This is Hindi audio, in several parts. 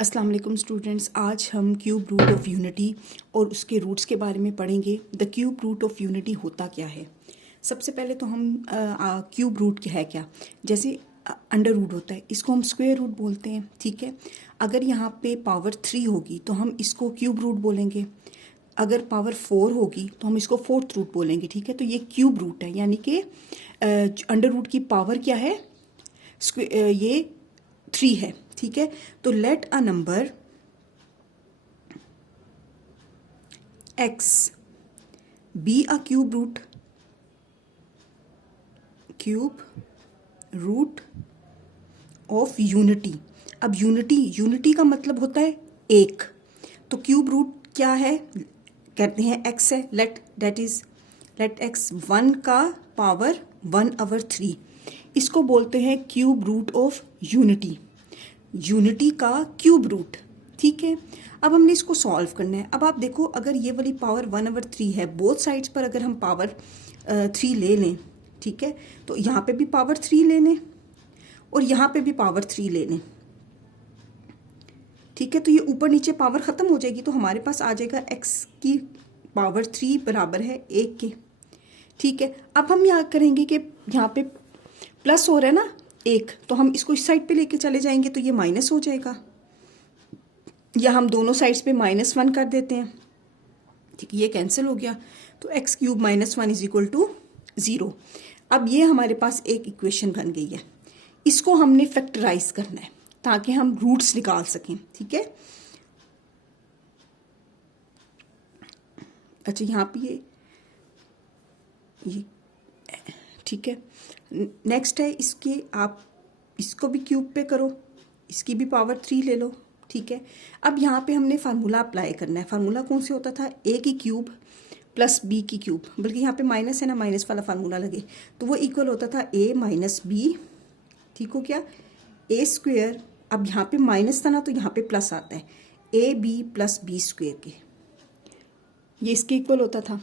अस्सलाम वालेकुम स्टूडेंट्स, आज हम क्यूब रूट ऑफ यूनिटी और उसके रूट्स के बारे में पढ़ेंगे। The cube root of unity होता क्या है। सबसे पहले तो हम क्यूब रूट क्या है क्या, जैसे अंडर रूट होता है, इसको हम स्क्वायर रूट बोलते हैं। ठीक है, अगर यहाँ पे पावर 3 होगी तो हम इसको क्यूब रूट बोलेंगे। अगर पावर 4 होगी तो हम इसको फोर्थ रूट बोलेंगे। ठीक है, तो ये क्यूब रूट है, यानी कि अंडर रूट की पावर क्या है, ये 3 है। ठीक है, तो let a number x be a cube root of unity. अब यूनिटी का मतलब होता है एक, तो क्यूब रूट क्या है, कहते हैं x है। लेट x 1 का पावर 1/3, इसको बोलते हैं क्यूब रूट ऑफ यूनिटी का क्यूब रूट। ठीक है, अब हमने इसको सॉल्व करना है। अब आप देखो, अगर ये वाली पावर 1/3 है, बोथ साइड्स पर अगर हम पावर 3 ले लें, ठीक है, तो यहाँ पे भी पावर 3 ले लें और यहाँ पे भी पावर 3 ले लें। ठीक है, तो ये ऊपर नीचे पावर ख़त्म हो जाएगी, तो हमारे पास आ जाएगा x की पावर 3 बराबर है 1 के। ठीक है, अब हम यहाँ करेंगे कि यहाँ पे प्लस हो रहा है ना 1, तो हम इसको इस साइड पे लेके चले जाएंगे तो ये माइनस हो जाएगा, या हम दोनों साइड्स पे -1 कर देते हैं। ठीक है, ये कैंसिल हो गया, तो x क्यूब -1 = 0। अब ये हमारे पास एक इक्वेशन बन गई है, इसको हमने फैक्टराइज करना है ताकि हम रूट्स निकाल सकें। ठीक है, अच्छा यहाँ पे ये ठीक है, नेक्स्ट है इसके, आप इसको भी क्यूब पे करो, इसकी भी पावर 3 ले लो। ठीक है, अब यहाँ पे हमने फार्मूला अप्लाई करना है। फार्मूला कौन से होता था, a की क्यूब प्लस b की क्यूब, बल्कि यहाँ पे माइनस है ना, माइनस वाला फार्मूला लगे तो वो इक्वल होता था a - b। ठीक हो गया, a², अब यहाँ पे माइनस था ना तो यहाँ पे प्लस आता है, ab + b² के, ये इसके इक्वल होता था।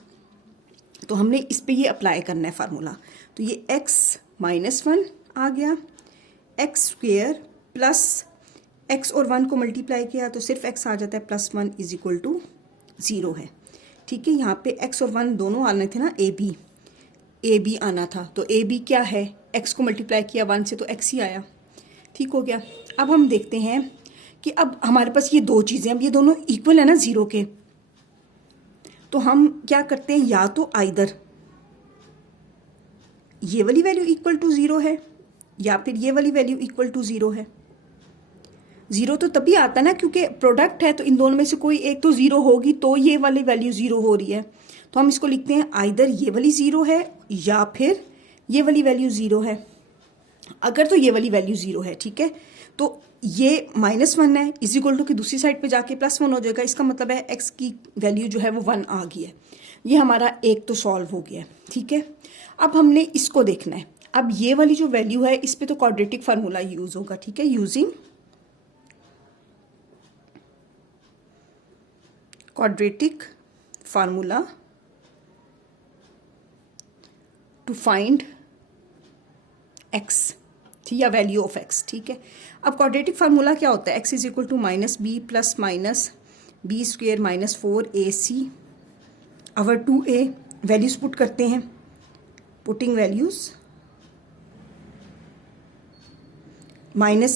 तो हमने इस पे ये अप्लाई करना है फार्मूला, तो ये x - 1 आ गया, x² प्लस x और 1 को मल्टीप्लाई किया तो सिर्फ x आ जाता है, +1 = 0 है। ठीक है, यहाँ पे x और 1 दोनों आने थे ना, a b आना था, तो a b क्या है, x को मल्टीप्लाई किया 1 से तो x ही आया। ठीक हो गया, अब हम देखते हैं कि अब हमारे पास ये दो चीज़ें, अब ये दोनों इक्वल है ना 0 के, तो हम क्या करते हैं, या तो आइदर ये वाली वैल्यू = 0 है या फिर ये वाली वैल्यू = 0 है। 0 तो तभी आता ना क्योंकि प्रोडक्ट है, तो इन दोनों में से कोई एक तो 0 होगी, तो ये वाली वैल्यू 0 हो रही है, तो हम इसको लिखते हैं आइदर ये वाली 0 है या फिर ये वाली वैल्यू 0 है। अगर तो ये वाली वैल्यू 0 है, ठीक है, तो ये -1 है, = की दूसरी साइड पे जाके +1 हो जाएगा, इसका मतलब है x की वैल्यू जो है वो 1 आ गई है। ये हमारा एक तो सॉल्व हो गया है। ठीक है, अब हमने इसको देखना है। अब ये वाली जो वैल्यू है इस पे तो क्वाड्रेटिक फार्मूला यूज होगा। ठीक है, using quadratic formula to find x, ठीक है, वैल्यू ऑफ x। ठीक है, अब क्वाड्रेटिक फार्मूला क्या होता है, x = -b + -b² - 4ac/2a। Values put करते हैं, पुटिंग वैल्यूज -1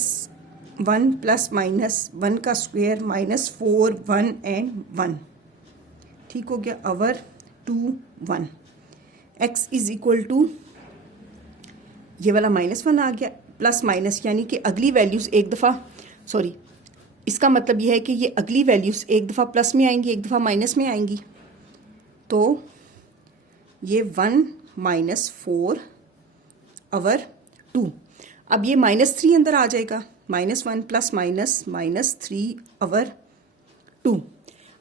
+ -1 का स्क्वायर -4 1 and 1। ठीक हो गया, /2 1, x = ये वाला -1 आ गया, प्लस माइनस, यानी कि अगली वैल्यूज़ एक दफ़ा, सॉरी, इसका मतलब यह है कि ये अगली वैल्यूज़ एक दफ़ा प्लस में आएंगी, एक दफ़ा माइनस में आएंगी, तो ये 1 - 4/2। अब ये -3 अंदर आ जाएगा, -1 + -3/2।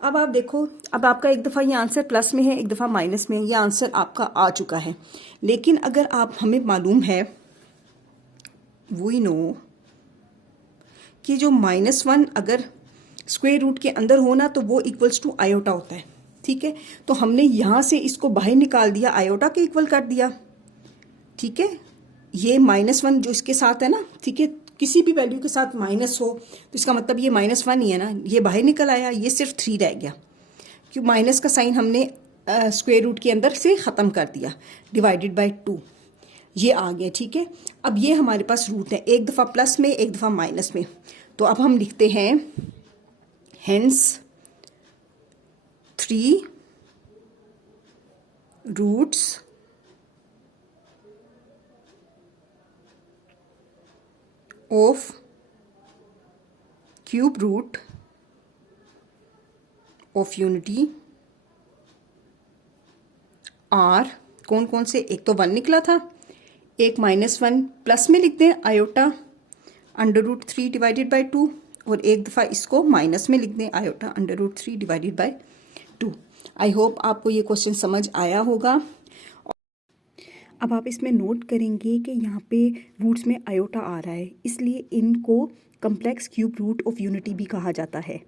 अब आप देखो, अब आपका एक दफ़ा ये आंसर प्लस में है, एक दफ़ा माइनस में है, ये आंसर आपका आ चुका है। लेकिन अगर आप, हमें मालूम है, वी नो कि जो -1 अगर स्क्वायर रूट के अंदर हो ना तो वो = आयोटा होता है। ठीक है, तो हमने यहाँ से इसको बाहर निकाल दिया, आयोटा के इक्वल कर दिया। ठीक है, ये -1 जो इसके साथ है ना, ठीक है, किसी भी वैल्यू के साथ माइनस हो तो इसका मतलब ये -1 ही है ना, ये बाहर निकल आया, ये सिर्फ 3 रह गया क्यों माइनस का साइन हमने स्क्वायर रूट के अंदर से ख़त्म कर दिया, डिवाइडेड बाय 2 ये आ गया। ठीक है, अब ये हमारे पास रूट है, एक दफ़ा प्लस में एक दफ़ा माइनस में, तो अब हम लिखते हैं hence 3 roots of cube root of unity are, कौन कौन से, एक तो 1 निकला था, एक -1 प्लस में लिख दें आयोटा √3 डिवाइडेड बाय 2, और एक दफ़ा इसको माइनस में लिख दें iota √3 divided by 2। I hope आपको ये क्वेश्चन समझ आया होगा। अब आप इसमें नोट करेंगे कि यहाँ पे रूट्स में आयोटा आ रहा है, इसलिए इनको complex cube root of unity भी कहा जाता है।